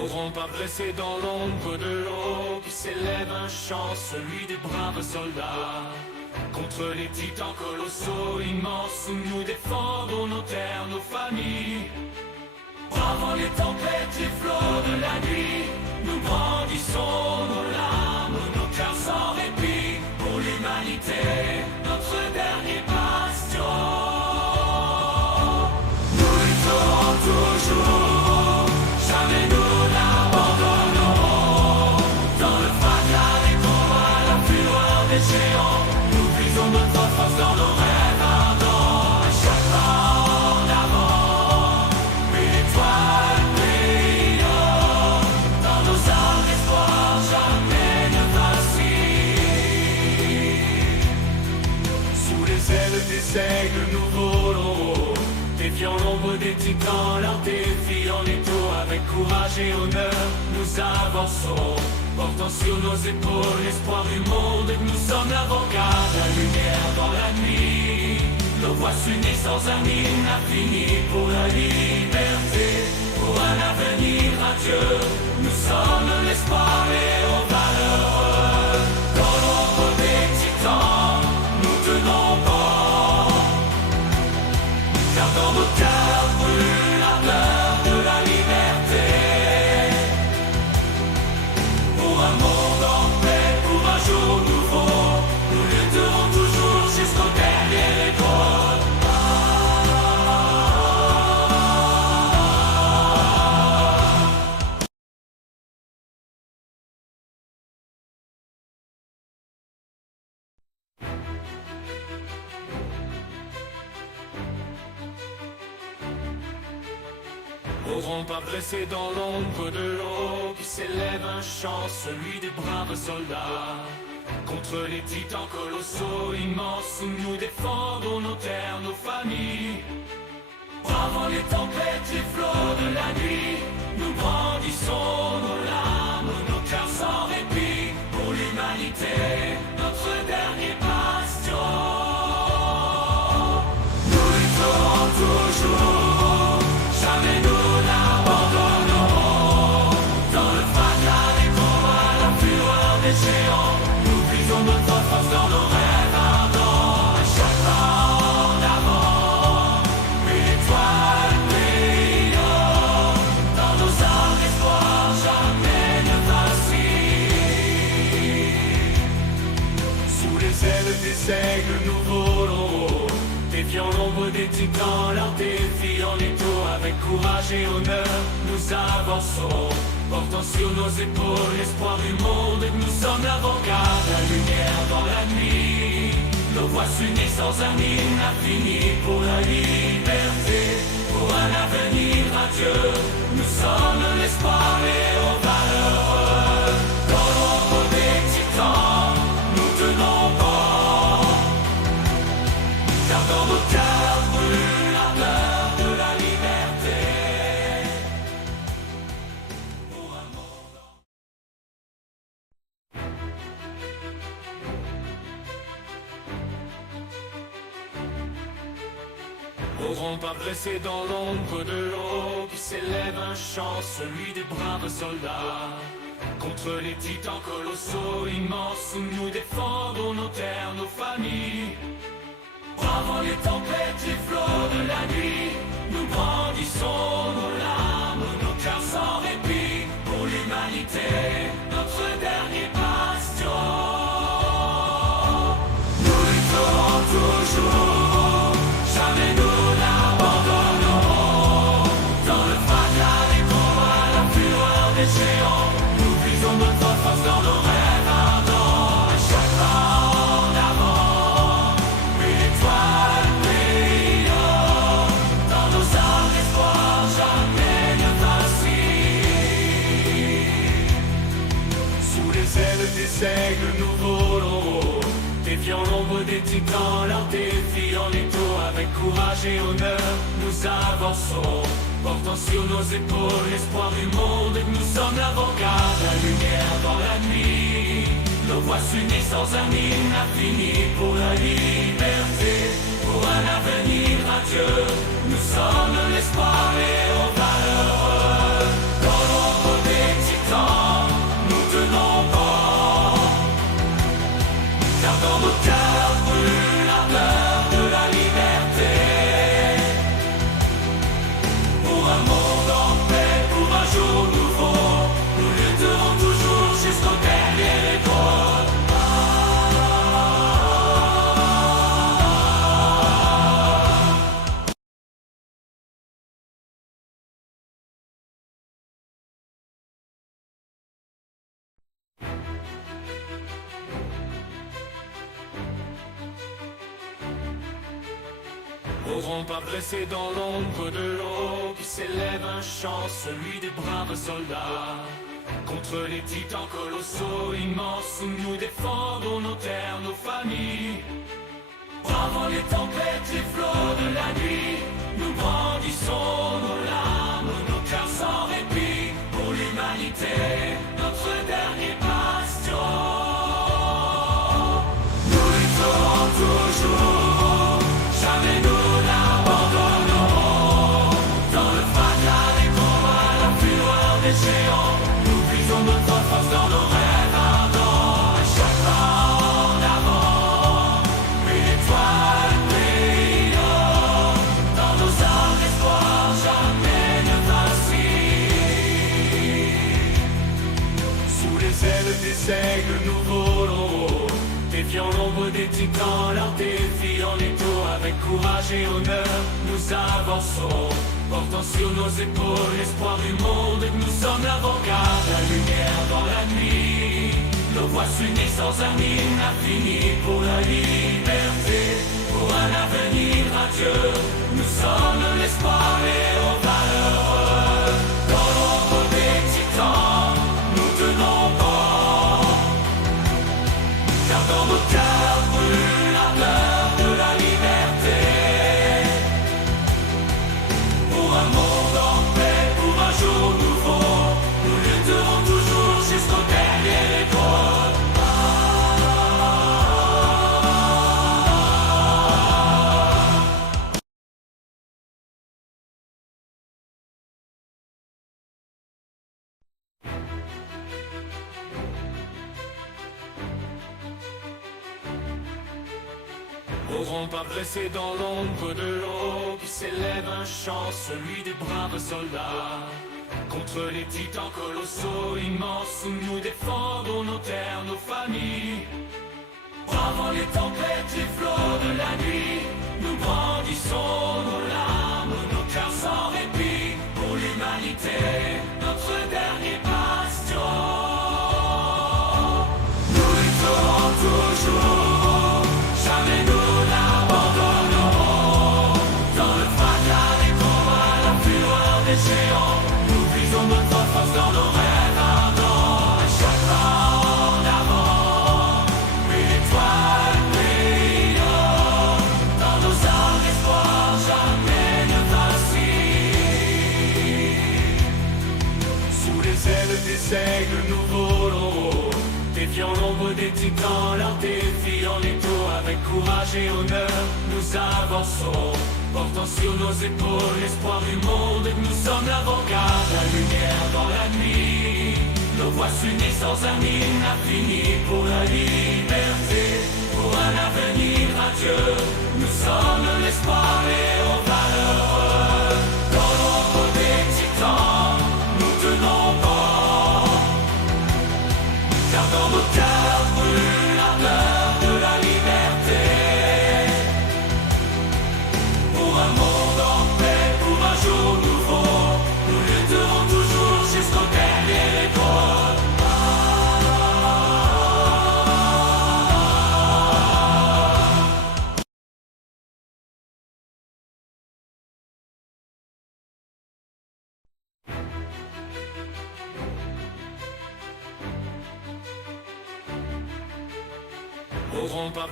N'auront pas blessé dans l'ombre de l'eau, qui s'élève un chant, celui des braves soldats. Contre les titans colossaux, immenses, où nous défendons nos terres, nos familles. Bravant les tempêtes, les flots de la nuit, nous brandissons nos larmes, nos cœurs sans répit, pour l'humanité, notre dernier bastion. Nous lutterons toujours, jamais nous n'abandonnerons. Dans le fracas des combats, la fureur des géants, nous puisons notre force dans nos rêves ardents. À chaque pas en avant, une étoile brillant. Dans nos âmes d'espoir, jamais ne vacille. Sous les ailes des aigles, nous volons, défiant l'ombre des titans, leur défi en étau. Avec courage et honneur, nous avançons, portant sur nos épaules l'espoir du monde. Nous sommes l'avant-garde, la lumière dans la nuit. Nos voix s'unissent sans un hymne infini pour la liberté, pour un avenir radieux. Nous sommes l'espoir et aux valeureux. Dans l'ombre des titans, nous tenons bon, car dans nos cœurs brûle l'ardeur de la liberté. Pour un monde en paix, pour un jour nouveau, nous lutterons toujours jusqu'au dernier écho. N'auront pas blessé dans l'ombre de l'eau, qui s'élève un chant, celui des braves soldats. Contre les titans colossaux, immenses, où nous défendons nos terres, nos familles. Bravant les tempêtes, les flots de la nuit, nous brandissons nos larmes, nos cœurs sans répit, pour l'humanité, notre dernier bastion. Nous lutterons toujours, jamais nous n'abandonnerons. Dans le fracas des combats, la fureur des géants, nous puisons notre force dans nos rêves ardents. À chaque pas en avant, une étoile brillant. Dans nos âmes d'espoir, jamais ne vacille. Sous les ailes des aigles, nous volons, défiant l'ombre des titans, leur défi en étau. Avec courage et honneur, nous avançons, portant sur nos épaules l'espoir du monde. Nous sommes l'avant-garde, la lumière dans la nuit. Nos voix s'unissent sans un hymne infini pour la liberté, pour un avenir radieux. Nous sommes l'espoir et aux valeureux. Dans l'ombre des titans, nous tenons bon, car dans nos cœurs brûle l'ardeur de la liberté. Pour un monde n'auront pas blessé dans l'ombre de l'eau, qui s'élève un chant, celui des braves soldats. Contre les titans colossaux, immenses, où nous défendons nos terres, nos familles. Bravant les tempêtes, les flots de la nuit, nous brandissons nos larmes, nos cœurs sans répit, pour l'humanité, notre dernier bastion. Nous lutterons toujours, jamais nous n'abandonnerons. Dans le fracas des combats, la fureur des géants, nous puisons notre force dans nos rêves ardents. À chaque pas en avant, une étoile brillant. Dans nos âmes d'espoir, jamais ne vacille. Sous les ailes des aigles, nous volons, défiant l'ombre des titans, leur défi en étau. Avec courage et honneur, nous avançons, portant sur nos épaules l'espoir du monde. Nous sommes l'avant-garde, la lumière dans la nuit. Nos voix s'unissent sans un hymne infini pour la liberté, pour un avenir radieux. Nous sommes l'espoir et aux valeureux. Dans l'ombre des N'auront pas blessé dans l'ombre de l'eau qui s'élève un chant, celui des braves soldats. Contre les titans colossaux immenses, où nous défendons nos terres, nos familles. Bravant les tempêtes, les flots de la nuit, nous brandissons nos larmes, nos cœurs sans répit. Pour l'humanité, notre dernier bastion. Nous lutterons toujours, jamais nous n'abandonnerons. Dans le fracas des combats, la fureur des géants, nous puisons notre force dans nos rêves ardents. À chaque pas en avant, une étoile brille. Dans nos âmes, l'espoir jamais ne vacille. Sous les ailes des aigles, nous volons, défiant l'ombre des titans, leur défi en étau. Avec courage et honneur, nous avançons, portant sur nos épaules l'espoir du monde. Nous sommes l'avant-garde, la lumière dans la nuit. Nos voix s'unissent sans un hymne infini pour la liberté, pour un avenir radieux. Nous sommes l'espoir et aux valeureux. Dans l'ombre des titans, nous tenons bon, car dans nos cœurs brûle l'ardeur de la liberté. Pour un monde en paix, pour un jour nouveau, nous lutterons toujours jusqu'au dernier écho. N'auront pas blessé dans l'ombre de l'eau qui s'élève un chant, celui des braves soldats. Contre les titans colossaux immenses, où nous défendons nos terres, nos familles. Bravant les tempêtes, les flots de la nuit, nous brandissons nos larmes, nos cœurs sans répit. Pour l'humanité, notre dernier bastion. Nous lutterons toujours, jamais nous n'abandonnerons. Dans le fracas des combats, la fureur des géants, nous puisons notre force dans nos rêves ardents. À chaque pas en avant, une étoile brille. Dans nos âmes, l'espoir jamais ne vacille. Sous les ailes des aigles, nous volons, défiant l'ombre des titans, leur défi en étau. Avec courage et honneur, nous avançons, portant sur nos épaules l'espoir du monde. Nous sommes l'avant-garde, la lumière dans la nuit. Nos voix s'unissent sans un hymne infini pour la liberté, pour un avenir radieux. Nous sommes l'espoir et aux valeureux. Dans l'ombre des titans, nous tenons bon, car dans nos cœurs brûle l'ardeur de la liberté. Pour un monde en paix, pour un jour nouveau, nous lutterons toujours jusqu'au dernier écho. N'auront pas